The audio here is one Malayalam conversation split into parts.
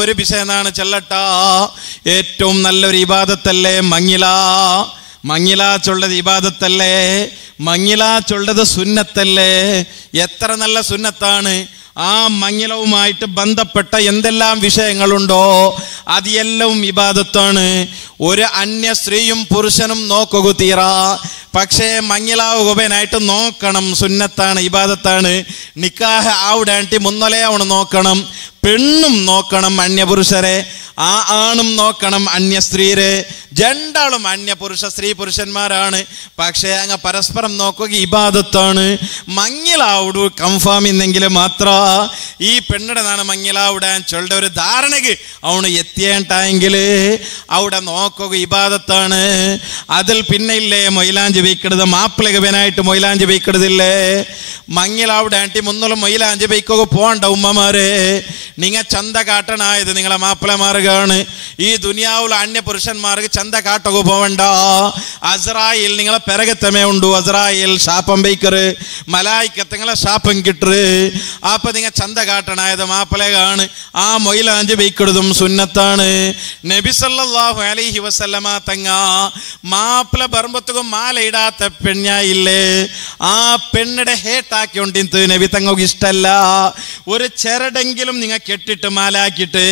ഒരു വിഷയമാണ് ചെല്ലട്ട. ഏറ്റവും നല്ലൊരു ഇബാദത്തല്ലേ മങ്ങില ചൊല്ലത് ഇബാദത്തല്ലേ, മങ്ങില ചൊല്ലത് സുന്നത്തല്ലേ. എത്ര നല്ല സുന്നത്താണ്. ആ മങ്ങിലവുമായിട്ട് ബന്ധപ്പെട്ട എന്തെല്ലാം വിഷയങ്ങളുണ്ടോ അത് എല്ലാം ഇബാദത്താണ്. ഒരു അന്യ സ്ത്രീയും പുരുഷനും നോക്കുക തീറ, പക്ഷേ മങ്ങിലാവുകനായിട്ട് നോക്കണം, സുന്നത്താണ്, ഇബാദത്താണ്. നിക്കാഹ് ആവിടാണ്ടി മുന്നലേ അവണ് നോക്കണം, പെണ്ണും നോക്കണം അന്യപുരുഷരെ, ആ ആണും നോക്കണം അന്യ സ്ത്രീരെ. രണ്ടാളും അന്യപുരുഷ സ്ത്രീ പുരുഷന്മാരാണ്, പക്ഷേ അങ്ങ് പരസ്പരം നോക്കുക ഇബാദത്താണ്. മങ്ങിലാവിടു കൺഫേം ഇന്നെങ്കിൽ മാത്ര ഈ പെണ്ണിടെ നാണ് മങ്ങിലാവിടാൻ ചൊല്ലുടെ ഒരു ധാരണക്ക് അവണ് എത്തിയേണ്ടെങ്കിൽ അവിടെ നോക്കുക ഇബാദത്താണ്. അതിൽ പിന്നെ ഇല്ലേ മൊയിലാഞ്ചി വയ്ക്കരുത്, മാപ്പിളകവനായിട്ട് മൊയിലാഞ്ചി വയ്ക്കരുതില്ലേ. മങ്ങിലാവിടാണ്ടി മുന്നോളം മൊയിലാഞ്ചി വയ്ക്കുക പോണ്ട ഉമ്മമാരെ. നിങ്ങൾ ചന്ത കാട്ടനായത് നിങ്ങളെ മാപ്പിളമാർക്കാണ്. ഈ ദുനിയാവുള്ള അന്യ പുരുഷന്മാർക്ക് ചന്ത കാട്ടുക പോവണ്ട. അസ്രായിൽ നിങ്ങളെ പെരകത്തമേ ഉണ്ടു, അസ്രായിൽ ശാപം വയ്ക്കറ്, മലായിക്കത്തങ്ങളെ ശാപം കിട്ടറ്. അപ്പൊ നിങ്ങൾ ചന്ത കാട്ടനായത് മാപ്പിളകാണ്. ആ മൊയിലാഞ്ചി വയ്ക്കരുതും സുന്നത്താണ്. നബി സല്ലല്ലാഹു അലൈഹി വസല്ലമ തങ്ങ മാപ്പിള പറമ്പത്തും മാല ഇടാത്ത പെണ്ണായില്ലേ, ആ പെണ്ണിടെ ഹേട്ടാക്കിക്കൊണ്ടിന്ന് നബി തങ്ങൾക്ക് ഇഷ്ടല്ല. ഒരു ചെരടെങ്കിലും നിങ്ങൾ കെട്ടിട്ട് മാലാക്കിട്ട്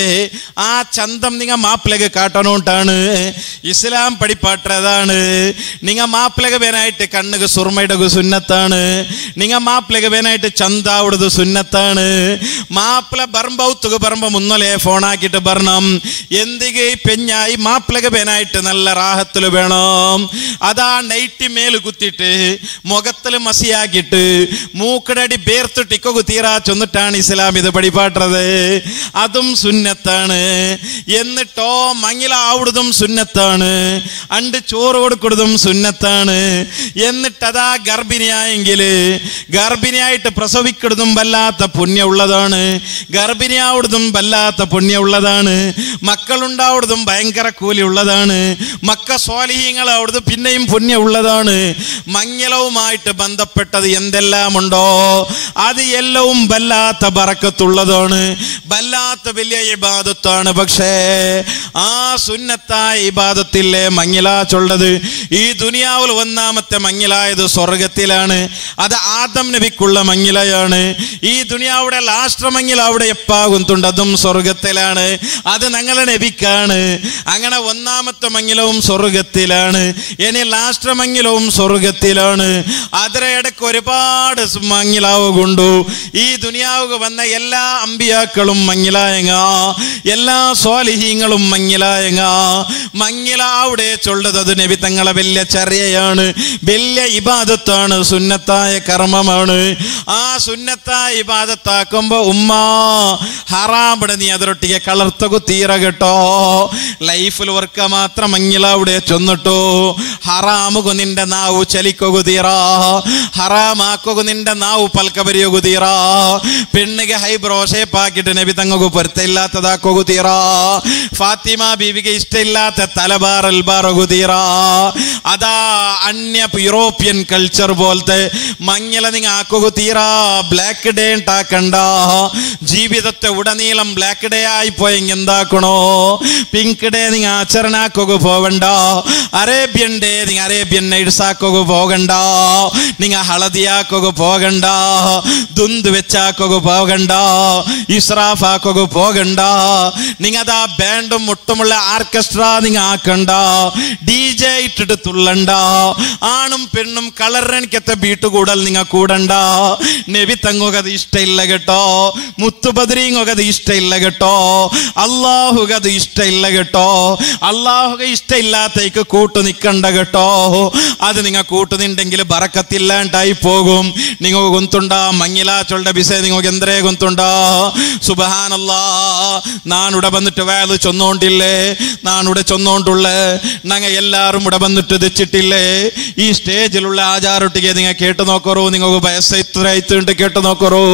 ആ ചന്തം നിങ്ങൾ മാപ്പിളക്ക് കാട്ടണോട്ടാണ് ഇസ്ലാം പഠിപ്പാട്ടതാണ്. നിങ്ങൾ മാപ്പിളക വേനായിട്ട് കണ്ണുക സുർമയുടെ സുന്നത്താണ്, നിങ്ങൾ മാപ്പിളക വേനായിട്ട് ചന്താവിടത് സുന്നത്താണ്. മാപ്പിള ബർമ്പൗത്തുക പറമ്പ മുന്നലേ ഫോണാക്കിട്ട് പറണം. എന്തികെ പെഞ്ഞായി മാപ്പിളക വേനായിട്ട് നല്ല റാഹത്തിൽ വേണം. അതാ നൈറ്റ് മേല് കുത്തിട്ട് മുഖത്തിൽ മസിയാക്കിട്ട് മൂക്കടടി ബേർത്തിട്ടിക്കൊക്കെ തീരാ ചൊന്നിട്ടാണ് ഇസ്ലാം ഇത് പഠിപ്പാട്ടത്. അതും സുന്നത്താണ്. എന്നിട്ടോ മങ്ങിലാവിടുതും സുന്നത്താണ്, അണ്ട് ചോറ് കൊടുക്കുന്നതും സുന്നത്താണ്. എന്നിട്ടതാ ഗർഭിണിയായെങ്കിൽ ഗർഭിണിയായിട്ട് പ്രസവിക്കുന്നതും വല്ലാത്ത പുണ്യമുള്ളതാണ്, ഗർഭിണിയാവുന്നതും വല്ലാത്ത പുണ്യമുള്ളതാണ്. മക്കളുണ്ടാവുന്നതും ഭയങ്കര കൂലിയുള്ളതാണ്, മക്ക സ്വാലിഹീങ്ങളാവുന്നത് പിന്നെയും പുണ്യമുള്ളതാണ്. മങ്ങിലവുമായിട്ട് ബന്ധപ്പെട്ടത് എന്തെല്ലാം ഉണ്ടോ അത് എല്ലവും വല്ലാത്ത ബറക്കത്തുള്ളതാണ്, വല്ലാത്ത വലിയ ഇബാദത്താണ്. പക്ഷേ ആ സുന്നത്തായ ഇബാദത്തില്ലേ മങ്ങില ചൊല്ലത്. ഈ ദുനിയാവിൽ ഒന്നാമത്തെ മങ്ങിലായത് സ്വർഗത്തിലാണ്, അത് ആദം നബിക്കുള്ള മങ്ങിലയാണ്. ഈ ദുനിയാവിടെ ലാസ്റ്റ് മങ്ങില അവിടെ എപ്പാകുന്നുണ്ട്, അതും സ്വർഗത്തിലാണ്, അത് ഞങ്ങളുടെ നബിക്കാണ്. അങ്ങനെ ഒന്നാമത്തെ മങ്ങിലവും സ്വർഗത്തിലാണ്, ഇനി ലാസ്റ്റ് മങ്ങിലവും സ്വർഗത്തിലാണ്. അതിലെ ഇടയ്ക്ക് ഒരുപാട് മങ്ങിലാവ് കൊണ്ടു ഈ ദുനിയാവ് വന്ന എല്ലാ അമ്പിയാക്കളും മങ്ങിലായങ്ങ, എല്ലാ സ്വാലിഹീങ്ങളും മങ്ങിലായങ്ങ. മങ്ങിലാവിടെ ചൊല്ലത് അത് നബി തങ്ങളെ വലിയ ചര്യയാണ്, വലിയ ഇബാദത്താണ്, സുന്നത്തായ കർമ്മമാണ്. ആ സുന്നത്തായ ഇബാദത്താക്കുമ്പോ ഉമ്മ ഹറാമിടെ നീ അതിരൊട്ടിಗೆ കളർത്തകു തീര കേട്ടോ. ലൈഫിൽ വർക്ക മാത്രം മങ്ങിലാവിടെ ചൊന്നിട്ടു. ഹറാമുകു നിന്റെ നാവു ചലിക്കൊകു തീറ, ഹറാമാക്കൊകു നിന്റെ നാവു പൽക്ക ಬರಿಯೋಗು ತೀರಾ. പെണ്ണിಗೆ ಹೈಬ್ರೋ ಶೇಪ್ ಹಾಕಿಟ್ಟು ನಬಿ ತಂಗು ಬರ್ತ ಇಲ್ಲದಾಕೋಗು ತೀರಾ. ಫಾತಿಮಾ ಬೀವಿಗೆ ಇಷ್ಟ ಇಲ್ಲದ ತಲೆಬಾರಲ್ ಬಾರೋಗು ತೀರಾ. അതാ അന്യ യൂറോപ്യൻ കൾച്ചർ പോലത്തെ മങ്ങല നിങ്ങൾ ആക്കുക തീരാ. ബ്ലാക്ക് ഡേ ഉണ്ടാക്കണ്ട. ജീവിതത്തെ ഉടനീളം ബ്ലാക്ക് ഡേ ആയിപ്പോയെങ്കിൽ എന്താക്കണോ? പിങ്ക് ഡേ നിങ്ങൾ ആചരണ ആക്കുക പോകണ്ട. അറേബ്യൻ ഡേ നിങ്ങൾ അറേബ്യൻ നൈറ്റ്സ് ആക്കുക പോകണ്ട. നിങ്ങൾ ഹളദി ആക്കുക പോകണ്ട. ദുന്ത് വെച്ചാക്കുക പോകണ്ട. ഇസ്രാഫ് ആക്കുക പോകണ്ട. നിങ്ങൾ അതാ ബാൻഡും മുട്ടുമുള്ള ആർക്കസ്ട്ര നിങ്ങൾ ആക്കണ്ട. DJ ഇട്ടിട്ട് തുള്ളണ്ട. ആണും പെണ്ണും കളറനിക്കത്തെ ബീട്ട് കൂടൽ നിങ്ങൾ കൂടണ്ട. നബി തങ്ങുകത് ഇഷ്ടമില്ല കേട്ടോ. മുത്തുബദ്രീങ്ങുകത് ഇഷ്ടമില്ല കേട്ടോ. അള്ളാഹുകത് ഇഷ്ടമില്ല കേട്ടോ. അള്ളാഹുക ഇഷ്ടമില്ലാത്തേക്ക് കൂട്ടു നിൽക്കണ്ട കേട്ടോ. അത് നിങ്ങൾ കൂട്ടുന്നുണ്ടെങ്കിൽ ബറക്കത്തില്ലാണ്ടായി പോകും. നിങ്ങൾ ഗൊന്തുണ്ടാ മങ്ങില ചൊല്ല ബിസെ നിങ്ങൾക്ക് എന്തരേ ഗൊന്തുണ്ടാ. സുബ്ഹാനല്ലാ, നാനിവിടെ വന്നിട്ട് വേല ചൊന്നോണ്ടില്ലേ, നാനിവിടെ ചൊന്നോണ്ട് സ്റ്റേജിലുള്ള ഞങ്ങൾ എല്ലാവരും ഇവിടെ വന്നിട്ട് വെച്ചിട്ടില്ലേ ഈ സ്റ്റേജിലുള്ള ആചാരൊട്ടിಗೆ നിങ്ങൾ കേട്ടു നോക്കറോ നിങ്ങൾക്ക് വയസ്സ് ഇത്ര ആയിട്ടുണ്ട് കേട്ടു നോക്കറോ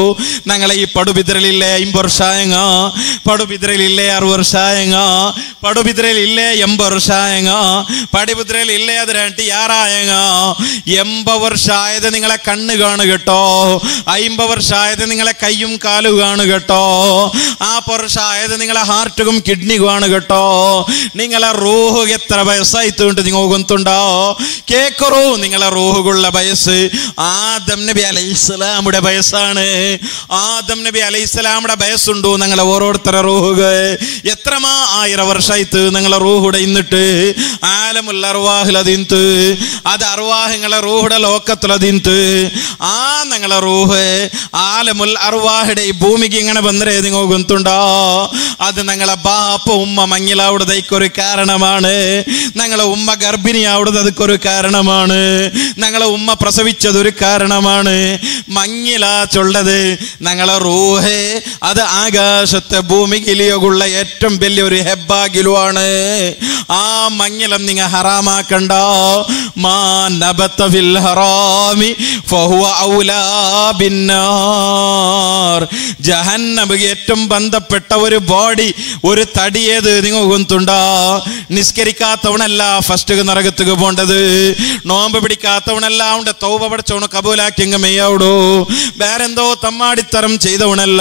ഞങ്ങളെ ഈ പടുബിദ്രലില്ലേ 50 ವರ್ಷಾಯಂಗ പടുബിദ്രലില്ലേ 60 ವರ್ಷಾಯಂಗ പടുബിദ്രലില്ലേ 80 ವರ್ಷಾಯಂಗ പടുബിദ്രലില്ലേ അതിരട്ടി യാറായಂಗ 80 ವರ್ಷായത് നിങ്ങളെ കണ്ണ് കാണു കേട്ടോ 50 ವರ್ಷായത് നിങ്ങളെ കൈയും കാലും കാണു കേട്ടോ 40 ವರ್ಷായത് നിങ്ങളെ ഹാർട്ടും കിഡ്നിയും കാണു കേട്ടോ നിങ്ങളെ റൂഹ് എത്ര വയസ്സായിട്ടുണ്ട് നിങ്ങൾക്ക് ಗೊತ್ತುಂಟോ കേക്കറോ നിങ്ങളെ റൂഹുള്ള വയസ്സ് ആദം നബി അലൈഹിസ്സലാമുടെ വയസ്സാണ് ആദം നബി അലൈഹിസ്സലാമുടെ വയസ്സുണ്ടോ നിങ്ങളെ ഓരോരുത്തരുടെ റൂഹുകൾ എത്രമാ 1000 ವರ್ಷായിട്ട് നിങ്ങളെ റൂഹുടെ ഇന്നിട്ട് ആലമുൽ അർവാഹിൽ അതിന്ത് അത് അർവാഹുകളെ റൂഹുടെ ലോകത്തിൽ അതിന്ത് ആ നിങ്ങളെ റൂഹ് ആലമുൽ അർവാഹിടെ ഈ ഭൂമിക്ക് ഇങ്ങനെ വന്നേ നിങ്ങൾക്ക് ಗೊತ್ತುಂಟോ അത് ഞങ്ങളെ ബാപ്പ ഉമ്മ മങ്ങിലാവുടതയ്ക്കൊരു കാരണമാണ് ഞങ്ങളെ ഉമ്മ ഗർഭിണിയാവുടത് അതൊരു കാരണമാണ് ഞങ്ങളെ ഉമ്മ പ്രസവിച്ചതൊരു കാരണമാണ് മങ്ങില ചൊല്ലത് ഞങ്ങളെ റൂഹ് അത് ആകാശത്തെ ഭൂമിയിലുള്ള ഏറ്റവും വലിയൊരു ഹെബ്ബാഗിലുമാണ് ആ മങ്ങിലം നിങ്ങൾ ഹറാമാക്കണ്ട മാ നബത ഫിൽ ഹറാമി ഫഹുവ ഔലാ ബിന്നാർ ജഹന്നമിಗೆ ഏറ്റവും ബന്ധപ്പെട്ട ഒരു ബോഡി ഒരു തടി ഏത് നിങ്ങൾക്ക് ಗೊತ್ತುಂಟോ നിസ്കരിക്കാത്തവനല്ല ഫസ്റ്റ് നരകത്തിക്ക് പോണ്ടത് നോമ്പ് പിടിക്കാത്തവനല്ല അവന്റെ തൗബ പഠിച്ചവന് കബൂലാക്കിങ്ങ മെയ്യാവിടൂ വേറെന്തോ തമ്മാടിത്തരം ചെയ്തവനല്ല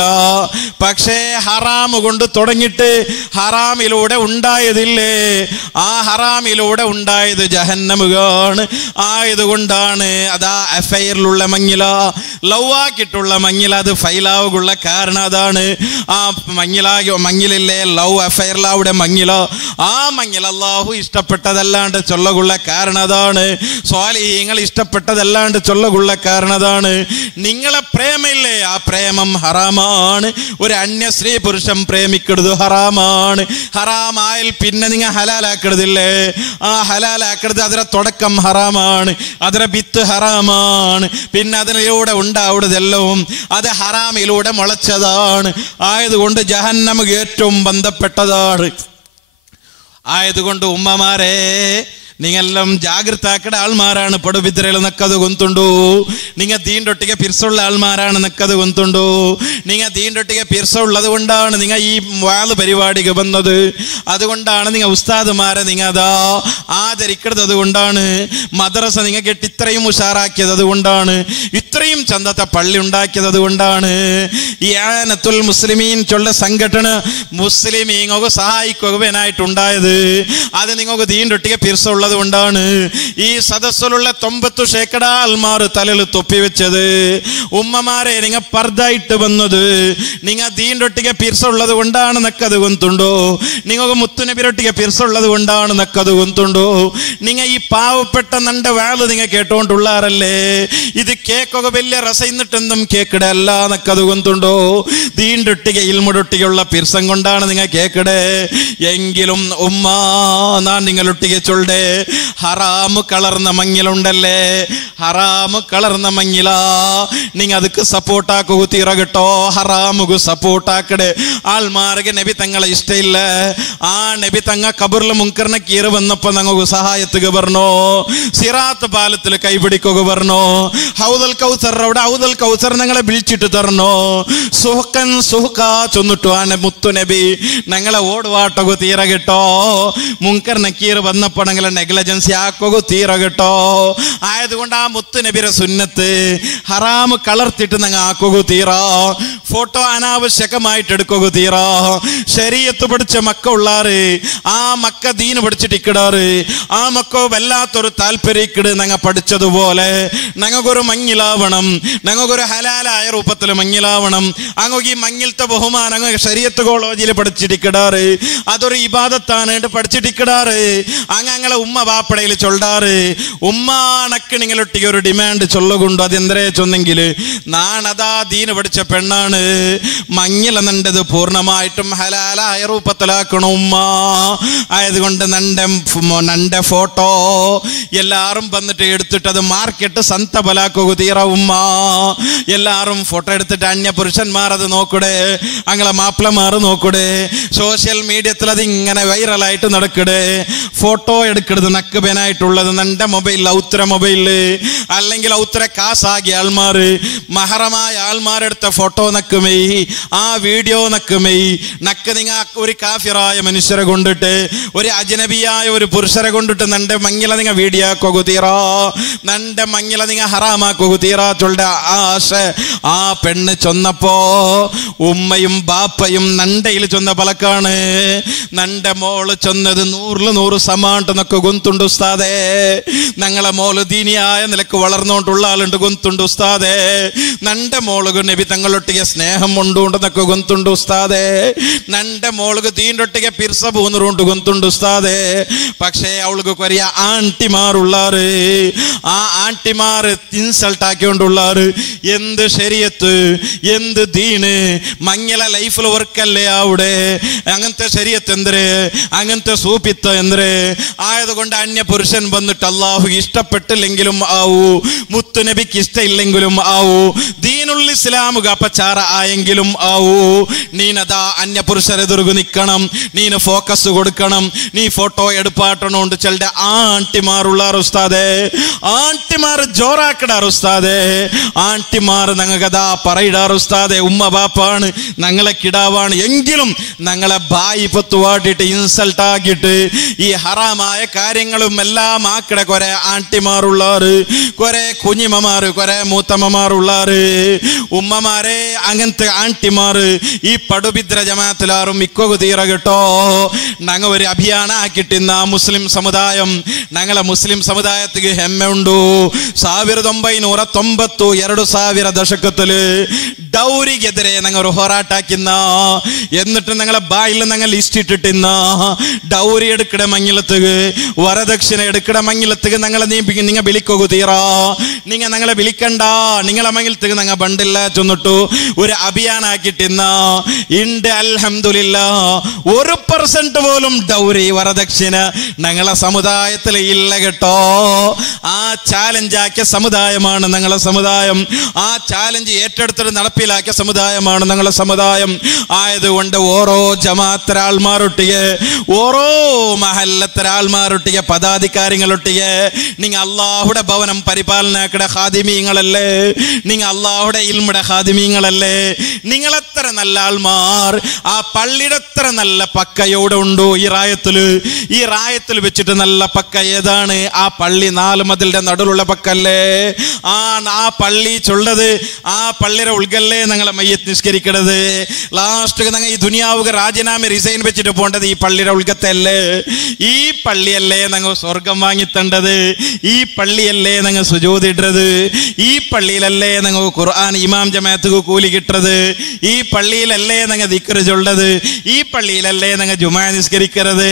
പക്ഷേ ഹറാം കൊണ്ട് തുടങ്ങിയിട്ട് ഹറാമിലൂടെ ഉണ്ടായതില്ലേ ആ ഹറാമിലൂടെ ഉണ്ടായത് ജഹന്നമുകാണ് ആയതുകൊണ്ടാണ് അതാ അഫയറിലുള്ള മങ്ങില ലൗവാക്കിട്ടുള്ള മങ്ങില അത് ഫൈലാവുള്ള കാരണം അതാണ് ആ മങ്ങിലില്ലേ ലവ് അഫയറിലാവിടെ മങ്ങില ആ മങ്ങില അല്ലാഹു ഇഷ്ടപ്പെട്ടതല്ലാണ്ട് ചൊല്ലകുള്ള കാരണം അതാണ് സ്വാലിഹീങ്ങൾ ഇഷ്ടപ്പെട്ടതല്ലാണ്ട് ചൊല്ലകുള്ള കാരണം അതാണ് നിങ്ങളെ പ്രേമയില്ലേ ആ പ്രേമം ഹറാമാണ് ഒരു അന്യ സ്ത്രീ പുരുഷൻ പ്രേമിക്കരുത് ഹറാമാണ് ഹറാമായാൽ പിന്നെ നിങ്ങൾ ഹലാലാക്കരുതില്ലേ ആ ഹലാലാക്കരുത് അതിലെ തുടക്കം ഹറാമാണ് അതിലെ വിത്ത് ഹറാമാണ് പിന്നെ അതിലൂടെ ഉണ്ടാവുന്നതെല്ലാം അത് ഹറാമിലൂടെ മുളച്ചതാണ് ആയതുകൊണ്ട് ജഹന്നമക്ക് ഏറ്റവും ബന്ധപ്പെട്ടതാണ് ആയതുകൊണ്ട് ഉമ്മമാരെ നിങ്ങളെല്ലാം ജാഗ്രതാക്കട ആൾമാരാണ് പടുബിദ്രയിൽ നക്കത് ಗೊತ್ತುಂಟು നിങ്ങൾ ദീനൊട്ടിಗೆ പിർസുള്ള ആൾമാരാണ് നക്കത് ಗೊತ್ತುಂಟു നിങ്ങൾ ദീനൊട്ടിಗೆ പിർസുള്ളത് കൊണ്ടാണ് നിങ്ങൾ ഈ വാള് പരിപാടിക്ക് വന്നത് അതുകൊണ്ടാണ് നിങ്ങൾ ഉസ്താദുമാരെ നിങ്ങൾ അതാ ആദരിക്കുന്നത് അതുകൊണ്ടാണ് മദ്രസ നിങ്ങൾ കെട്ടി ഇത്രയും ഉഷാറാക്കിയത് അതുകൊണ്ടാണ് ഇത്രയും ചന്തത്തെ പള്ളി ഉണ്ടാക്കിയത് അതുകൊണ്ടാണ് ഈ ആനത്തുൽ മുസ്ലിമീൻ ചൊല്ല സംഘടന മുസ്ലിമീങ്ങൾക്ക് സഹായിക്കുവാനായിട്ടുണ്ടായത് അത് നിങ്ങൾക്ക് ദീനൊട്ടിಗೆ പിർസുള്ള കൊണ്ടാണ് ഈ സദസ്സിലുള്ള 90% ആൾമാർ തലയിൽ തൊപ്പി വെച്ചത് ഉമ്മമാരെ നിങ്ങൾ പർദ്ദായിട്ട് വന്നത് നിങ്ങൾ ദീനൊട്ടിಗೆ പിർസുള്ളത് കൊണ്ടാണ് നക്കത് ಗೊತ್ತುಂಟോ നിങ്ങൾക്ക് മുത്തുനബിരൊട്ടിಗೆ പിർസുള്ളത് കൊണ്ടാണ് നക്കത് ಗೊತ್ತುಂಟോ നിങ്ങൾ ഈ പാവപ്പെട്ട നണ്ട വാള് നിങ്ങൾ കേട്ടോണ്ടുള്ളാറല്ലേ ഇത് കേക്കൊക്കെ വലിയ രസം എന്നിട്ടെന്തും കേക്കിടെ അല്ല നക്കത് ಗೊತ್ತುಂಟോ ദീനൊട്ടിಗೆ ഇൽമുടൊട്ടിയുള്ള പിർസം കൊണ്ടാണ് നിങ്ങൾ കേക്കിടെ എങ്കിലും ഉമ്മ ഞാൻ നിങ്ങളൊട്ടിಗೆ ചൊല്ലേ ഹറാമ് കളർന്ന മങ്ങിലുണ്ടല്ലേ ഹറാമ് കളർന്ന മങ്ങില നിങ്ങൾ ಅದಕ್ಕೆ സപ്പോർട്ട് ആക്കുക തീര കേട്ടോ ഹറാമുക്ക് സപ്പോർട്ട് ആക്കടെ ആൾമാർക്ക് നബി തങ്ങളെ ഇഷ്ടമില്ല ആ നബി തങ്ങ കബറിൽ മുൻകറിനെ കീറ് വന്നപ്പോ ഞങ്ങൾക്ക് സഹായത്തുക പറഞ്ഞോ സിറാത്ത് പാലത്തിൽ കൈപിടിക്കുക പറഞ്ഞോ ഹൗദൽ കൗസർ അവിടെ ഹൗദൽ കൗസർ ഞങ്ങളെ വിളിച്ചിട്ട് തരണോ സുഹക്കൻ സുഹക്ക ചൊന്നിട്ടു ആ മുത്തു നബി ഞങ്ങളെ ഓടുവാട്ടക തീര കേട്ടോ മുൻകറിനെ കീറ് വന്നപ്പോ ഞങ്ങളെ നെഗ്ലജൻസി ആക്കുക തീര കേട്ടോ ആയതുകൊണ്ട് ആ മുത്തു നബിയുടെ സുന്നത്ത് ഹറാമ് കളർത്തിട്ട് ഞങ്ങൾ ആക്കുക തീറ ഫോട്ടോ അനാവശ്യകമായിട്ട് എടുക്കുക തീറ ശരീഅത്ത് പഠിച്ച മക്ക ഉള്ളാറ് ആ മക്ക ദീന് പഠിച്ചിട്ട് ഇക്കിടാറ് ആ മക്ക വല്ലാത്തൊരു താല്പര്യക്കിട് ഞങ്ങൾ പഠിച്ചതുപോലെ ഞങ്ങൾക്കൊരു മങ്ങിലാവണം ഞങ്ങൾക്കൊരു ഹലാലായ രൂപത്തിൽ മങ്ങിലാവണം അങ്ങ് ഈ മങ്ങിലത്തെ ബഹുമാനം ശരീഅത്ത് കോളേജിൽ പഠിച്ചിട്ടിക്കിടാറ് അതൊരു ഇബാദത്താണ് പഠിച്ചിട്ടിക്കിടാറ് അങ്ങ് ഞങ്ങളെ ഉമ്മ ബാപ്പടയിൽ ചൊല്ലാറ് ഉമ്മാണക്ക് നിങ്ങളൊട്ടിക്ക് ഒരു ഡിമാൻഡ് ചൊല്ലുകൊണ്ടു. അതെന്തരേ ചൊന്നെങ്കിൽ നാണതാ ദീന് പഠിച്ച പെണ്ണാണ്, മങ്ങില നണ്ടത് പൂർണ്ണമായിട്ടും ഹലാലായ രൂപത്തിലാക്കണം ഉമ്മ. ആയതുകൊണ്ട് നന്റെ ഫോട്ടോ എല്ലാരും വന്നിട്ട് എടുത്തിട്ട് അത് മാർക്കറ്റ് സന്തപലാക്കുക തീറ ഉമ്മ. എല്ലാരും ഫോട്ടോ എടുത്തിട്ട് അന്യ പുരുഷന്മാർ അത് നോക്കൂടെ, അങ്ങനെ മാപ്പിളമാർ നോക്കൂടെ, സോഷ്യൽ മീഡിയത്തിൽ അത് ഇങ്ങനെ വൈറലായിട്ട് നടക്കടേ. ഫോട്ടോ എടുക്കരുത് നക്ക് ബനായിട്ടുള്ളത് നന്റെ മൊബൈൽ ഔത്ര മൊബൈലില്, അല്ലെങ്കിൽ ഔത്ര കാസാകിയ ആൾമാര് മഹറമായ ആൾമാരെടുത്ത ഫോട്ടോ നക്കുമേ, ആ വീഡിയോ നക്കുമേ. നക്ക് നിങ്ങ ഒരു കാഫിറായ മനുഷ്യരെ കൊണ്ടിട്ട്, ഒരു അജ്നബിയായ ഒരു പുരുഷരെ കൊണ്ടിട്ട് നന്റെ മങ്ങില നിങ്ങ വീഡിയോ കൊകുതീറാ, നന്റെ മങ്ങില നിങ്ങ ഹറാമാക്കൊകുതീറാ ചൊല്ല ആശ. ആ പെണ്ണ് ചൊന്നപ്പോ ഉമ്മയും ബാപ്പയും നണ്ടയിൽ ചൊന്ന പലക്കാണ്. നന്റെ മോള് ചൊന്നത് 100 സമാണ്ടെന്നൊക്കെ ഗൊന്തുണ്ട് ഉസ്താദേ. ഞങ്ങളെ മോള് ദീനിയായ നിലക്ക് വളർന്നുകൊണ്ടുള്ള ആളുണ്ട് ഗൊന്തുണ്ട് ഉസ്താദേ. നന്റെ മോളുക നബി തങ്ങളൊട്ടിಗೆ സ്നേഹം ഉണ്ടുണ്ടെന്നൊക്കെ ഗൊന്തുണ്ട് ഉസ്താദേ. നന്റെ മോളുക ദീനൊട്ടിಗೆ പിർസ പൂന്നുകൊണ്ട് ഗൊന്തുണ്ട് ഉസ്താദേ. പക്ഷേ അവൾക്ക് കൊറിയ ആന്റിമാറുള്ളാറ്, ആ ആന്റിമാർ ഇൻസൾട്ട് ആക്കിക്കൊണ്ടുള്ളാറ്. എന്ത് ശരീഅത്ത്, എന്ത് ദീന്, മങ്ങല ലൈഫിൽ വർക്കല്ലേ അവിടെ. അങ്ങനത്തെ ശരീഅത്ത് എന്തര്, അങ്ങനത്തെ സൂപ്പിത്ത് എന്തര്. ആയതുകൊണ്ട് അന്യ പുരുഷൻ വന്നിട്ട് അള്ളാഹു ഇഷ്ടപ്പെട്ടില്ലെങ്കിലും ആവൂ, മുത്തുനബിക്ക് ഇഷ്ടമില്ലെങ്കിലും ആവൂ, ദീനുൽ ഇസ്ലാമുക അപചാര ആയെങ്കിലും ആവൂ, നീനതാ അന്യ പുരുഷരെതിർകു നിൽക്കണം, നീന് ഫോക്കസ് കൊടുക്കണം, നീ ഫോട്ടോ എടുപ്പാട്ടണോണ്ട് ചെല്ലെ ആന്റിമാറുള്ളാർ ഉസ്താദേ. ആന്റിമാർ ജോറാക്കിടാർ ഉസ്താദേ. ആന്റിമാർ ഞങ്ങൾക്കതാ പറയിടാർ ഉസ്താദേ. ഉമ്മ ബാപ്പാണ്, ഞങ്ങളെ കിടാവാണ്, എങ്കിലും ഞങ്ങളെ ബായി പൊത്തുവാട്ടിട്ട് ഇൻസൾട്ട് ആക്കിയിട്ട് ഈ ഹറാമായ കാര്യങ്ങളും എല്ലാം ആക്കിട കുറെ ആന്റിമാറുള്ളാറ്, കുറെ കുഞ്ഞിമ്മമാര്, കുറെ മൂത്തമ്മമാറുള്ളാറ്. ഉമ്മമാരെ അങ്ങനത്തെ ആന്റിമാര് ഈ പടുഭിദ്ര ജമാഅത്തിലാറും മിക്കു തീറ കേട്ടോ. ഞങ്ങൾ ഒരു അഭിയാന ആക്കിട്ടിന്ന മുസ്ലിം സമുദായം, ഞങ്ങളെ മുസ്ലിം സമുദായത്തിക്ക് ഹെമ്മ ഉണ്ടു. 1992 ദശകത്തില് ഡൗരിಗೆതിരെ ഞങ്ങൾ ഒരു ಹೋರಾಟಾಕಿನ್ನ. എന്നിട്ട് ഞങ്ങളെ ബായിൽ ഞങ്ങൾ ലിസ്റ്റ് ഇട്ടിട്ടിന്ന ഡൗരി എടുക്കട മങ്ങിലത്തുക, വരദക്ഷിണ എടുക്കട മങ്ങിലത്തുക ഞങ്ങളെ നിങ്ങൾ വിളിക്കോകു തീറാ, നിങ്ങൾ ഞങ്ങളെ വിളിക്കണ്ട, നിങ്ങളെ മങ്ങിലത്തുക ഞങ്ങൾ ബണ്ടില്ല ചൊന്നിട്ടു ഒരു അഭിയാനാക്കിട്ടിന്ന. ഇണ്ട് അൽഹംദുലില്ലാ 1% പോലും ഡൗരി വരദക്ഷിണ ഞങ്ങളെ സമുദായത്തിൽ ഇല്ല കേട്ടോ. ആ ചാലഞ്ച് ആക്കിയ സമുദായമാണ് ഞങ്ങളെ സമുദായം. ആ ചാലഞ്ച് ഏറ്റെടുത്തിട്ട് നടപ്പിലാക്കിയ സമുദായമാണ് ഞങ്ങളെ സമുദായം. ആയതുകൊണ്ട് ഓരോ ജമാഅത്തിരാൾമാരൊട്ടിಗೆ, ഓരോ മഹല്ലത്തിരാൾമാരൊട്ടിಗೆ, പദാധികാരികളൊട്ടിಗೆ നിങ്ങൾ അള്ളാഹുടെ ഭവനം പരിപാലനാക്കട ഖാദിമീങ്ങളല്ലേ, നിങ്ങൾ അള്ളാഹുടെ ഇൽമുടെ ഖാദിമീങ്ങളല്ലേ. നിങ്ങളെത്ര നല്ല ആൾമാർ ആ പള്ളിയുടെ എത്ര നല്ല പക്കയോടെ ഉണ്ടോ ഈ റായത്തില്. ഈ റായത്തിൽ വെച്ചിട്ട് നല്ല പക്ക ഏതാണ്? ആ പള്ളി 4 മതിലിന്റെ നടുലുള്ള പക്കല്ലേ. ആ പള്ളി ചൊല്ലത്, ആ പള്ളിയുടെ ഉൾഗല്ലേ ഞങ്ങളെ മയ്യത്ത് നിസ്കരിക്കണത്. ലാസ്റ്റ് ഞങ്ങൾ ഈ ദുനിയാവുക രാജനാമ റിസൈൻ വെച്ചിട്ട് പോകേണ്ടത് ഈ പള്ളിയുടെ ഉൾഗത്തല്ലേ. ഈ പള്ളിയല്ലേ ഞങ്ങൾ സ്വർഗം വാങ്ങിത്തണ്ടത്. ഈ പള്ളിയല്ലേ ഞങ്ങൾ സുജൂദിടത്. ഈ പള്ളിയിലല്ലേ ഞങ്ങൾ ഖുർആൻ ഇമാം ജമാഅത്തുക്ക് കൂലി കിട്ടത്. ഈ പള്ളിയിലല്ലേ ഞങ്ങൾ ദിക്ർ ചൊല്ലത്. ഈ പള്ളിയിലല്ലേ ഞങ്ങൾ ജുമാ നിസ്കരിക്കരുത്.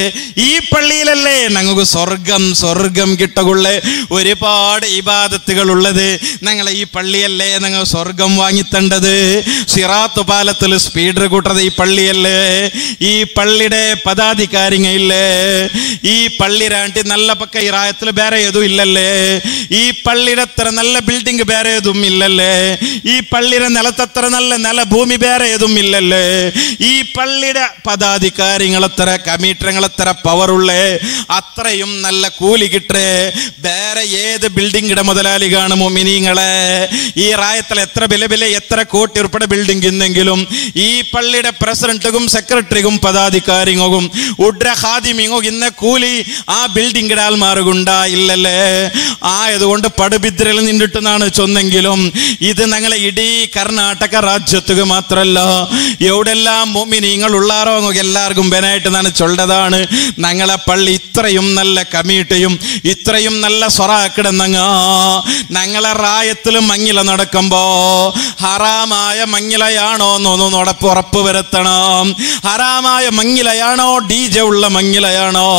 ഈ പള്ളിയിലല്ലേ ഞങ്ങൾക്ക് സ്വർഗം കിട്ടുള്ള ഒരുപാട് ഇബാദത്തുകൾ ഉള്ളത്. ഞങ്ങളെ ഈ പള്ളിയല്ലേ ഞങ്ങൾ സ്വർഗം വാങ്ങിത്തണ്ടത്. സിറാത്ത് പാലത്തിൽ സ്പീഡർ കൂട്ടത് ഈ പള്ളിയല്ലേ. ഈ പള്ളിയുടെ പദാധികാരിങ്ങയില്ലേ. ഈ പള്ളി രാണ്ടി നല്ല പക്ക ഈ റായത്തിൽ വേറെ ഏതും ഇല്ലല്ലേ. ഈ പള്ളിയുടെ അത്ര നല്ല ബിൽഡിംഗ് വേറെ ഏതും ഇല്ലല്ലേ. ഈ പള്ളിയുടെ നിലത്തത്ര നല്ല നില ഭൂമി വേറെ ഏതും ഇല്ലല്ലേ. ഈ പള്ളിയുടെ പദാധികാരികളെത്ര കമ്മിറ്ററുകളെത്ര പവറുള്ളേ, അത്രയും നല്ല കൂലി കിട്ടേ വേറെ ഏത് ബിൽഡിംഗിടെ മുതലാളി കാണും മുഅ്മിനീങ്ങളെ. ഈ റായത്തിൽ എത്ര എത്ര കോടി ഉൾപ്പെടെ ബിൽഡിംഗ് ഇന്നെങ്കിലും ഈ പള്ളിയുടെ പ്രസിഡന്റും സെക്രട്ടറിയും പദാധികാരിയും ഉഡ്ര ഖാദിമിയും ഇന്ന കൂലി ആ ബിൽഡിംഗിടെ ആൾമാർക്കുണ്ടായില്ലല്ലേ. ആയതുകൊണ്ട് പടുഭിദ്രയിൽ നിന്നിട്ടെന്നാണ് ചൊന്നെങ്കിലും ഇത് ഞങ്ങളെ ഇടീ കർണാടക രാജ്യത്തുക മാത്രല്ല എവിടെല്ലാം മുഅ്മിനീങ്ങൾ ഉള്ളാറോ എല്ലാവർക്കും ബനായിട്ട് നാണ് ചൊല്ലതാണ്. ഞങ്ങളെ പള്ളി ഇത്രയും നല്ല കമ്മിറ്റിയും ഇത്രയും നല്ല സ്വറാക്കിടന്നങ്ങ ഞങ്ങളെ റായത്തിൽ മങ്ങില നടക്കുമ്പോ ഹറാമായ മങ്ങിലയാണോ എന്നൊന്ന് ഉറപ്പ് വരുത്തണം. ഹറാമായ മങ്ങിലയാണോ, DJ ഉള്ള മങ്ങിലയാണോ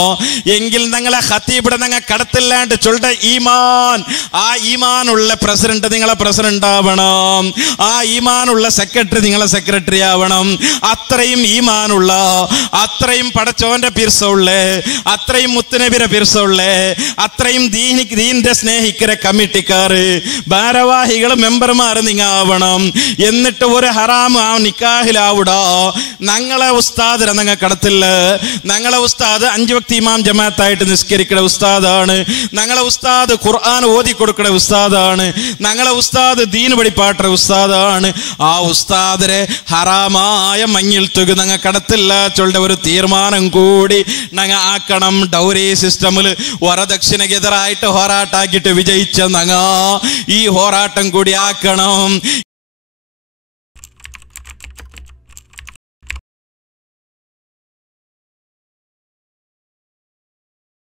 എങ്കിൽ നിങ്ങളെ ഖത്തീബിടെ നിങ്ങൾ കടത്തില്ലാണ്ട് ചൊല്ലുടെ ഈമാൻ. ആ ഈമാനുള്ള പ്രസിഡന്റ് നിങ്ങളെ പ്രസിഡന്റ് ആവണം. ആ ഈമാനുള്ള സെക്രട്ടറി നിങ്ങളെ സെക്രട്ടറി ആവണം. അത്രയും ഈമാനുള്ള, അത്രയും പടച്ചോന്റെ പിർസമുള്ളേ, അത്രയും മുത്തുനബിയുടെ പിർസമുള്ളേ, അത്രയും ദീനിന്റെ സ്നേഹിക്കരെ കമ്മിറ്റിക്കാര്, ഭാരവാഹികൾ, മെമ്പർമാർ നിങ്ങൾ ആവണം. എന്നിട്ട് ഒരു ഹറാം ആ നിക്കാഹിലാവിടാ. ഞങ്ങളെ ഉസ്താദിനെ നിങ്ങൾ കടത്തില്ല. ഞങ്ങളെ ഉസ്താദ് 5 വക്ത് ഇമാം ജമാഅത്തായിട്ട് നിസ്കരിക്കുന്ന ഉസ്താദാണ്. ഞങ്ങളെ ഉസ്താദ് ഖുർആൻ ഓതി കൊടുക്കുന്ന ഉസ്താദാണ്. ഞങ്ങളെ ഉസ്താദ് ദീൻ പഠിപ്പാട്ടുന്ന ഉസ്താദാണ്. ആ ഉസ്താദിനെ ഹറാമായ മഞ്ഞിൽ തുക ഞങ്ങൾ കടത്തില്ല ചൊല്ലുടെ ഒരു തീരുമാനം കൂടി ഞങ്ങൾ ആക്കണം. ഡൗറി സിസ്റ്റമിൽ വരദക്ഷിണക്കെതിരായിട്ട് ഹോരാട്ടാക്കിയിട്ട് വിജയിച്ച ഞങ്ങൾ ഈ ഹോരാട്ടം കൂടി ആക്കണം.